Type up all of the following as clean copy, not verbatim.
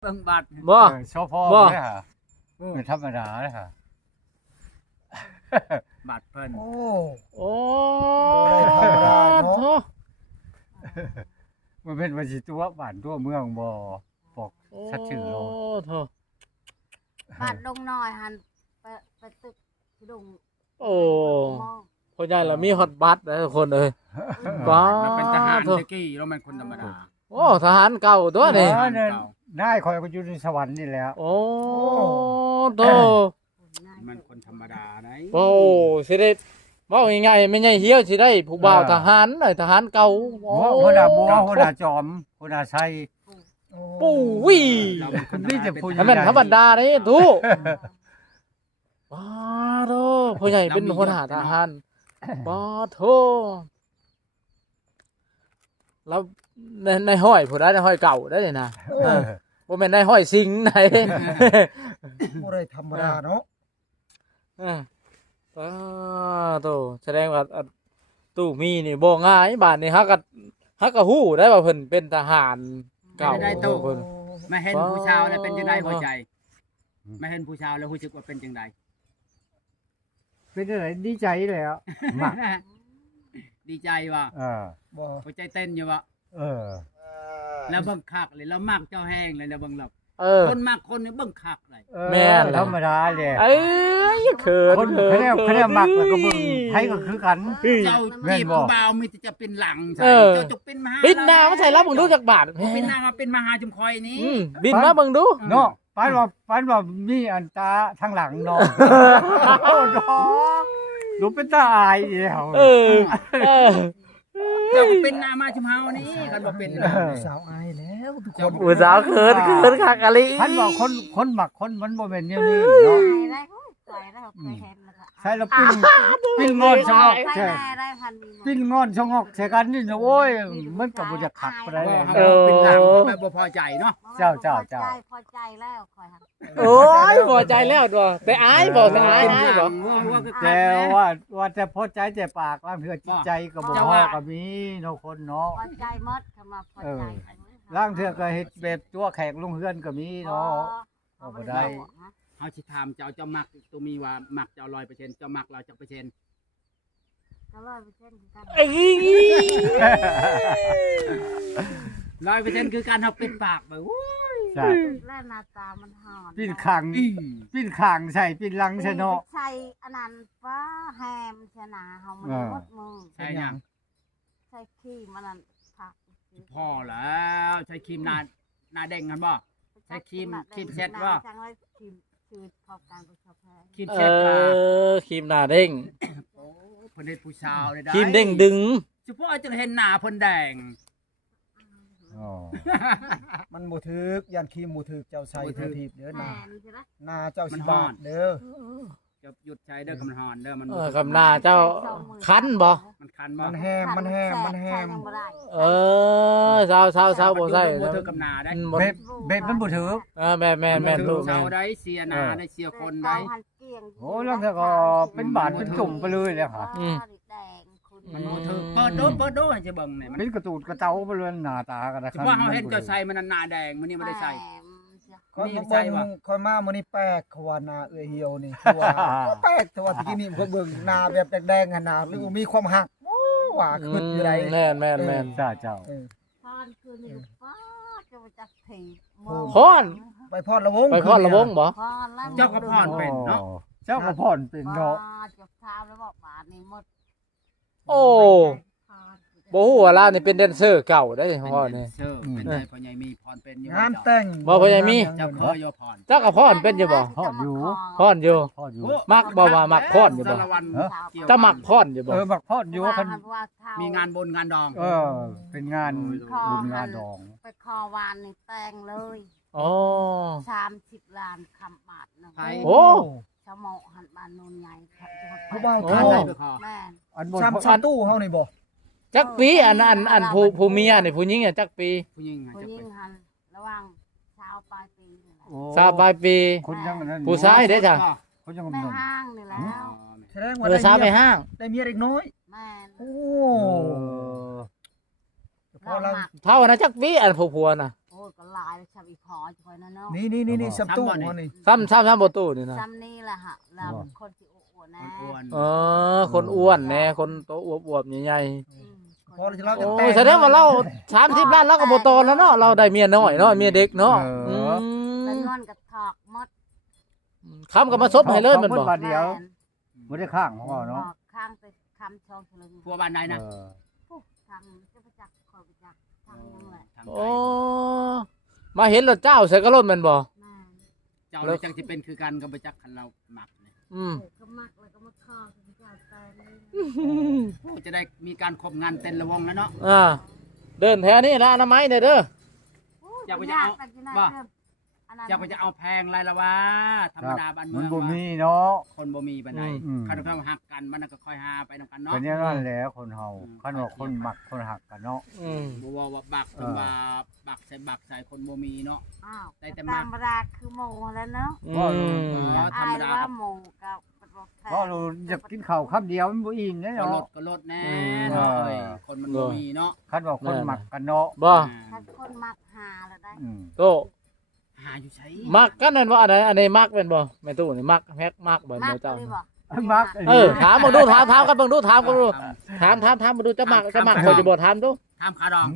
เบิ่งบัตร บ่ โชว์พ่อ บ่ เนี่ยฮะเป็นธรรมดาเลยฮะ บัตรเพิ่น โอ้ โอ้ บ่ได้ธรรมดาเนาะ โธ่ มันเป็นวันสิตัวบ้านตัวเมืองบ่ปกชัดชื่อโลด โอ้โธ่ บาดลงน้อยหันไปตึกที่ดง โอ้ มอง พ่อใหญ่เรามีฮอตบัสนะทุกคนเอ้ย ว้าว เราเป็นทหารตะกี้เราเป็นคนธรรมดา โอ้ทหารเก่าตัวนี่ เออเนี่ยได้คอยก็อยู่ในสวรรค์นี่แหล้ว โอ้โต มันคนธรรมดาไหน โอ้สิได้เว้าง่ายๆไม่ใช่เหี่ยวสิได้ผู้บ่าวทหารทหารเก่าโอ้ หัวหน้าบัวหัวหน้าจอมหัวหน้าชัย ปู้วิ เราเป็นคนธรรม นี่จะ ดา พูด อันนั้นธรรมดาเด้ทุว้าโธ่พ่อใหญ่เป็นหัวหน้าทหารป้าโธ่แล้วในห้อยผู้ใดในห้อยเก่าได้เลยนะ เออ บ่แม่นในห้อยสิงไหน บ่ได้ธรรมดาเนาะ ป้าโธ่แสดงว่าตู้มีนี่บ่ง่ายบาดนี้ฮักก็ฮู้ได้ว่าเพิ่นเป็นทหารเก่า โอ้ ไม่เห็นผู้ชาวแล้วเป็นจังไดหัวใจ ไม่เห็นผู้ชาวแล้วรู้สึกว่าเป็นจังได เป็นอะไรดีใจแล้วมาก ดีใจว่ะ เออ บ่ หัวใจเต้นอยู่ว่ะ เออ แล้วเบิ่งคักเลยแล้วมักเจ้าแห้งเลยแล้วเบิ่งหลับ เออ คนมักคนนี่เบิ่งคักเลย แม่นแหละ ธรรมดาเลย เอ้ยเขิน คน เขิน เขาเรียกมักแล้วก็เบิ่งไผก็คือกัน เจ้า แม่ จี น บ บ่ ผู้บ่าวมีแต่จะเป็นหลังใช่ เออ เจ้าจกเป็นมหา บินหน้ามาใส่รับมึงดูจักบาท เป็นหน้ามาเป็นมหาจุมคอยนี้ บินมาเบิ่งดู เนาะปานว่ามีอันตาทางหลังเนาะโอ้ดอกดูเป็นตาอายอีแล้ว เออ เออ เจ้าก็เป็นหน้ามาจุมเฮานี่กันบ่เป็น สาวอายแล้วทุกคน อุตสาวเขินคักอะลิ ท่านบอกคนหมักคนมันบ่แม่นแนวนี้เนาะ ใส่ได้ใส่ได้เคยเห็นแล้วก็ ใช่แล้วปิ้นงอนชะงอก ใส่ ใช่ ได้พันมี ปิ้นงอนชะงอกใส่กันนี่นะโอ้ยมันก็บ่จะคักปานใด ว่าเฮาเป็นหลังแบบบ่พอใจเนาะ เจ้า พอใจแล้วคอยหัน โอ้ยพอใจแล้วตัวแต่อายบ่แต่อายบ่ ว่าก็ แต่ว่าแต่พอใจแต่ปากว่าเพื่อจิตใจก็บ่พอก็มีเนาะคนเนาะ พอใจมดคำว่าพอใจ ร่างเทื่อก็เฮ็ดแบบตัวแขกลงเฮือนก็มีเนาะ บ่ได้ เฮาสิถามเจ้ามักตัวมีว่ามักเจ้า100%เจ้ามักเราจักเปอร์เซ็นต์ ก็ร้อยเปอร์เซ็นต์คือกัน เอ้ย 100%คือการเฮาเป็นปากแบบโอ้ย ใช่ แล้วหน้าตามันหอน ปิ้นข้างใส่ปิ้นหลังใส่เนาะ ใส่อันนั้นฟ้าแฮมชนะเฮามันหมดมือ ใช่ยัง ใส่ขี้มันนั่นผัก พอแล้วใช้ครีมหน้าเด้งกันบ่ ใช้ครีมเช็ดว่า จังเลยครีมคือพอการประชาแพทย์ ครีม เอ เช็ดปาก อครีมหน้าเด้ง โอ้เพิ่นเฮ็ดผู้ชาวได้ ครีมเด้งดึง เฉพาะจังเห็นหน้าเพิ่นแดง อ๋อ มันบ่ถึกยันขี้บ่ถึกเจ้าใส่เทาทีบเด้อ แห นา มใช่ไหม นาเจ้าสิบาทเด้อ จะหยุดใช้เด้อกำลังหอนเด้อมัน คำหน้าเจ้าคันบ่ มันคันบ่ มันแฮมมันแฮมมันแฮม เออเช้าบ่ใส่ บ่เธอกำนาได้ เบ็ดมันบ่ถือ แม่นลูก เช้า แม่ ได้เสียนาได้เสียคนได้ โอ้แล้วก็เป็นบาทเป็นจุ่มไปเลยเลยค่ะ แดงคุณ มันบ่เธอเปิดโดให้จะเบิ่งเนี่ยมัน เป็นกระตูดกระเจ้าไปเลยหน้าตากันนะ เฉพาะเฮาเห็นเจ้าใส่มันหน้าแดงมันนี่บ่ได้ใส่ ค่อย นี่ มา ใช่ เบิ่ง วะ ค่อยมามื้อนี้แปลกเขาว่านาเอื้อยเหี่ยวนี่คือว่าแปลกแต่ว่าตะกี้นี่เพิ่นเบิ่งนาแบบแดงๆหั่นน่ะหรือว่ามีความหักโอ้ว่าขึ้นอยู่ได แม่น จ้าเจ้า เออ พอนคือนี่ฟ้าจะมาจักถี พอน ไปพอดละวง ไปพอนระวงบ่ พอนแล้ว เจ้าก็พรเป็นเนาะ เจ้าก็พ่อนเป็นเนาะ จะทามแล้วบอกบาทนี่หมด โอ้บ่ฮู้ว่าลาวนี่เป็นแดนเซอร์เก่าได้พ่อนี่ เชื่อเป็นได้พ่อใหญ่มีพรเป็นอยู่ งานแต่ง บ่พ่อใหญ่มี เจ้าขอโยพร เจ้าก็พอนเป็นอยู่บ่ พ่อนอยู่ พอนอยู่ พ่อนอยู่ มักบ่ว่ามักพรอยู่บ่ สารวัตรเกี่ยว เจ้ามักพอนอยู่บ่ บักพ่อนอยู่คัน มีงานบนงานดอง เป็นงานบุญงานดอง ไปคอวานนี่แต่งเลย อ๋อ 30 ล้านคำบาทนะ โอ้ ชะโมกหันบ้านโนนใหญ่ ผู้บ่าว โอ้ ทา ได้ไปขอ แม่ อันบน ซ้ำตู้เฮานี่บ่ จักปีอันผู้เมียนี่ผู้หญิงอ่ะจักปี ผู้หญิง ผู้ จะ ยิ่ เป็ ง น หันระวังเช้าปลายปีนี่แหละ ทราบปลายปี คนยังนั้น ผู้ชายเด้อจ้ะ คนยัง แม่ หนุ่ม ห้างนี่แล้ว แสดงว่า สาวไปห้าง ได้เมียเด็กน้อย แม่ โอ้ เออ พอเรา หมัก เท่านะจักปีอันผัวน่ะ โอ้ย ก็หลายแล้วชาวอีพอจะคอยนั่นเนาะ นี่สับตู้หัวนี่ ซ้ำบ่ตู้นี่นะ ซ้ำนี่แหละฮะแล้วคนที่อ้วนๆนะ อ้วน คนอ้วนแน่คนโตอวบๆใหญ่ พอเรา ๆ จะ โอ้ แต่ง แสดงว่าเรา30ล้านเราก็บ่โตแล้วเนาะเราได้เมียน้อยเนาะเมียเด็กเนาะ เป็นนอนกับถอกมด คำก็มาซบให้เลยแมันบ่ บาทเดียวบ่ได้ข้างของเราเนาะ ข้างไปคำชองฉลึง พัวบ้านใดนะ ทางจะประจักษ์คอยประจักษ์ทางยังไง ทาง โอ้มาเห็นแล้วเจ้าใส่กระโลดแม่นบ่ แม่ เจ้าเลยจังสิเป็นคือกันกับบ่จักคันเราหมักเนี่ย ก็มักแล้วก็มาข้อคุณเจ้าตายเลย จะได้มีการครบงานเต้นระวงแล้วเนาะ เดินแถวนี้ละอนามัยเด้อ อยากไปจะเอาบ่ อยากไปจะเอาแพงไรละวะธรรมดาบ้านเมื มั อน ง บ่มีเนาะ คนบ่มีบันได อืม คันเขาหักกันมันก็ค่อยหาไปนำกันเนาะ เป็นอย่างนั้นแหละคนเฮาคันว่าคนมักคนหักกันเนาะ บ่ว่าบักจนว่าบักใส่คนบ่มีเนาะ อ้าว ได้แต่ ธรรมดาคือหมูแล้วเนาะ ธรรมดา ว่าหมูกับ เพราะเราอยากกินข้าวคำเดียวมันบ่อิ่มแน่ ก็ล เนาะ ดก็ลดแน่เนาะเอ้ยคนมันบ่มีเนาะ คันว่าคนมักกันเนาะ บ่ ถ้าคนมักหาแล้วได้ โต หาอยู่ใช้ มักกันนั่นว่าอันไหนมักเป็นบ่แม่ตู้นี่มักแฮกมักบ่ มัก เจ้า เลยบ่ มัก ถามมาดูถามกันเบิ่งดูถามกันดูถามมาดูจะมักข่อยจะบ่ถามดู ถามขาดอง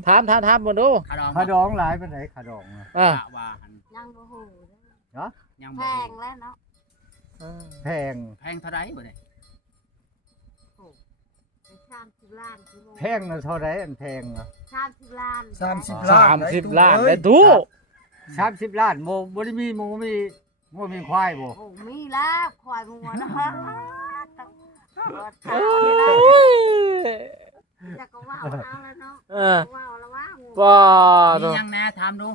ถามเบิ่งดู ขาดอง ขาดองหลายปานใดขาดองนะ ว่าหัน ยังบ่ฮู้ ยัง แพ บ่ งแล้วเนาะ แพง แพงเท่าใดบ่ได้ ไป30ล้านคือบ่ แพงน่ะเท่าใดอันแพงน่ะ 30ล้าน 30 ล้าน 30ล้านได้ตู้ 30ล้านบ่ได้มีหมูมีควายบ่ โอ้มีแล้วควายมัวนะจะก็ว่าเอาแล้วเนาะว่าแล้วว่า ป้า มียังแน่ถามดู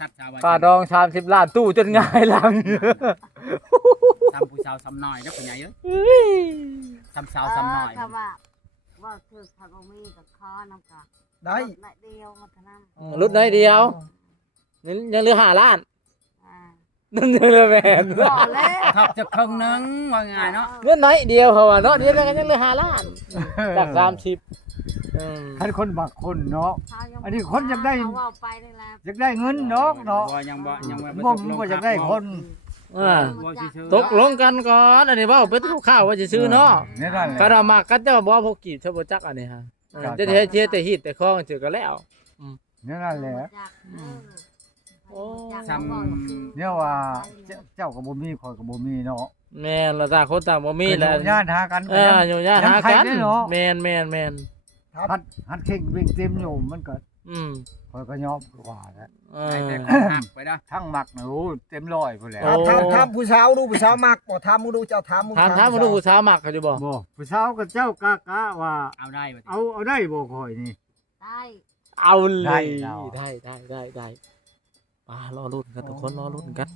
สัตว์ชาวบ้าน ค่าดอง30ล้านตู้จนง่ายหลัง ซ้ำผู้สาวซ้ำน้อยเด้อผู้ใหญ่เอ้ยซ้ำสาวซ้ำน้อย ถ้าว่าคือพันบ่มีกับคอน้ำกะ ได้ ละเดียวมาเท่านั้น รุดน้อยเดียวยังเหลือ5ล้านนั่นเลยแม่น บ่แล้ว ทับจะครึ่งหนึงว่าง่ายเนาะ เงินน้อยเดียวเพราะว่าเนาะเดี๋ยวกันยังเหลือ5ล้านจาก30 คันคนมักคนเนาะ อันนี้คนอยากได้ ว่าไปนี่แหละ อยากได้เงินเนาะเนาะ บ่ยังบ่ บ่อยากได้คน บ่ซื่อๆ ตกลงกันก่อนอันนี้เว่าเป็นข้าวว่าจะซื้อเนาะ นี่นั่นแหละ ก็เรามากันแต่ว่าบ่พกกีบเทบจักอันนี้ฮะจะเฮ็ดแต่ฮีดแต่คล้องเจอกันแล้ว นี่นั่นแหละ ซ้ำ เนี่ยว่าเจ้าก็บ่มีข่อยก็บ่มีเนาะ แม่นละต่างคนต่างบ่มีแหละ ญาติหากัน อยู่ญาติหากัน เนาะ แม่น หัดเข่งวิ่งเต็มอยู่มันก็ ข่อยก็ยอมกว่าแล้ว ได้แต่คนหักไปนะ ทั้งมักนะโอ้เต็มร้อยพุ่นแหล้ว ถามผู้สาวดูผู้สาวมักบ่ถามมึงดูเจ้าถามมึง ถามมาดูผู้สาวมักเขาจะบอก บ่ผู้สาวกับเจ้ากะว่า เอาได้บ่ เอาได้บ่ข่อยนี่ ได้ เอาเล ได้ ย เรา ได้มารอลุ้นกันทุกคนรอลุ้นกัน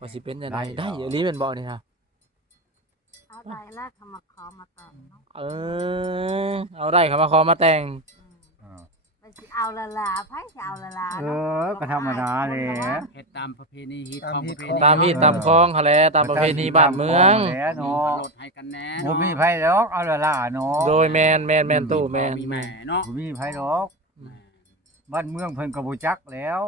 ว่าสิเป็นยังไงได้อีหลีเป็นบ่นี่ฮะ เอาได้แล้วเขามาขอมาต่อเนาะ เอาได้เขามาขอมาแต่ง ไปสิเอาละล่ะไผสิเอาละล่ะ ก็ธรรมดาแหละ เฮ็ดตามประเพณีฮิตของประเพณี ตามฮีดตามคลองเขาแหละตามประเพณีบ้านเมือง แหละ เนา เนาะ ลดให้กันแน่ บ่มีไผดอกเอาละล่ะเนาะ โดยแมนตู้แมน มีแม่เนาะ บ่มีไผดอกบ้านเมืองเพิ่นก็บ่จักแล้ว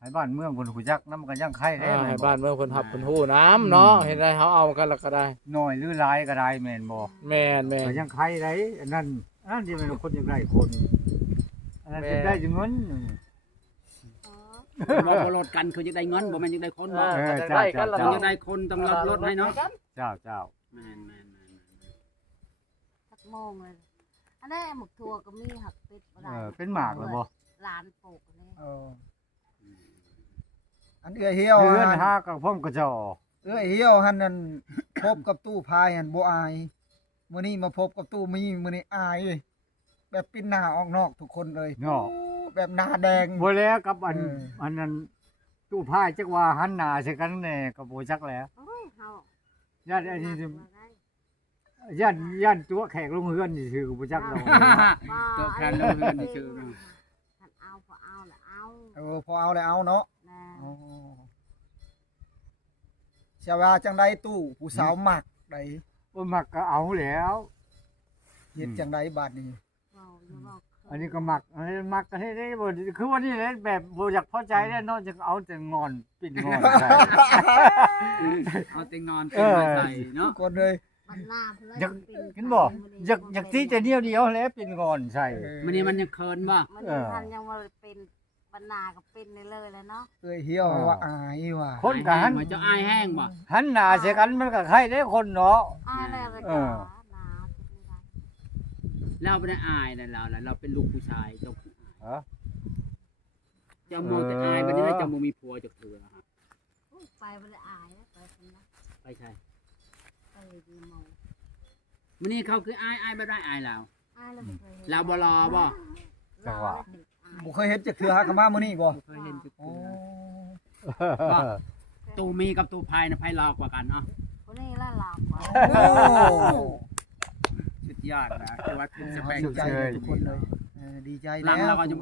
ให้บ้านเมืองเพิ่นฮู้จักนำกันยังไข่ได้ ให้บ้านเมืองคนหับคนหู้น้ำเนาะเห็นไรเขาเอากันแล้วก็ได้ น้อยหรือหลายก็ได้แม่นบ่ แมน ก็ยังไข่ได้อันนั้นที่เป็นคนยังได้คนอันนั้นจะได้เงิน บ่ลดกันคือจะได้เงินบ่แม่นจะได้คนบ่ ได้กัน จะได้คนต้องลดให้เนาะ เจ้า แม่น สักโมงเลยอันนี้หมกทั่วก็มีหักติดบ่ได้ เป็นหมากแล้วบ่ หลานปลูกนี่ อันเอื้อเหี่ยว เดือนหากับพ่อมกระจอ เอื้อเหี่ยวหั่นนั่นพบกับตู้พายหั่นบ่อายมื้อนี้มาพบกับตู้มีมื้อนี้อายเว้ยแบบปิ้นหน้าออกนอกทุกคนเลย เนาะ แบบหน้าแดง บ่แล้วกับอัน เออ อันนั้นตู้ผ้าจักว่าหันหน้าใส่กันแน่ก็บ่จักแล้ว โอ้ยเฮา ญาติอันนี้ย่านตัวแขกลงเฮือนนี่คือบ่จักดอก ตัวแคนลงเฮือนนี่ชื่อ คันเอาพอเอาแล้วเอา พอเอาแล้วเอาเนาะ นะ เสียว่าจังไดตู้ผู้สาวมักได บ่มักก็เอาแล้ว เฮ็ดจังไดบัดนี้ เว้าอยู่เว้าเค อันนี้ก็มักอันนี้มักกันให้ได้บ่คือว่านี่แหละแบบบ่อยากพอใจแล้วเนาะจะเอาแต่งอนปิ่นงอนใส่ เอาแต่งอนเป็นมาใส่เนาะ คนเลย บันหน้าเพิ่น อยากเห็นบ่อยากที่จะเดียวแล้วปิ่นงอนใส่ มันนี่มันยังเคินบ่ มันทันยังว่าเป็นบันหน้าก็เป็นได้เลยแล้วเนาะ เอ้ยเหี่ยวว่าอายว่ะ คนกัน มันจะอายแห้งบ่ หันหน้าใส่กันมันก็ใครได้คนเนาะ อ้ายแล้วก็ เออ หนาคิดไม่ได้ เราไม่ได้อายนะเราเป็นลูกผู้ชายเจ้า ฮะ เจ้าโมแต่อายมันนี่เจ้าโมมีผัวจากเธอครับ อุ๊ยไปบ่ได้อายนะไปคนนะ ไปใช่ ไปดีเมา มันนี่เขาคืออายไม่ได้อายเรา อายแล้วบ่เคยเห็น เราบ่รอบ่ จังหวะ บ่เคยเห็นจักเทื่อหากนมามื้อนี้บ่ เคยเห็นจุด โอ้ ตูมีกับตูพายนะพายรอกว่ากันเนาะ คนนี้ละหลอกกว่า สุดยอดนะคือว่าคุณจะแปลง ดีใจทุกคนเลยดีใจ หลั แล้ ง ว เราก็จะ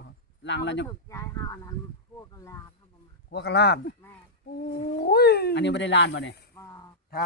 หลังเราจะ ถูกยายเฮาอันนั้นพวกกันลาเขาบ่มา หัวกะลาด แม่ โอ้ย อันนี้ไม่ได้ลานบ่เนี่ย บ่ ถ้า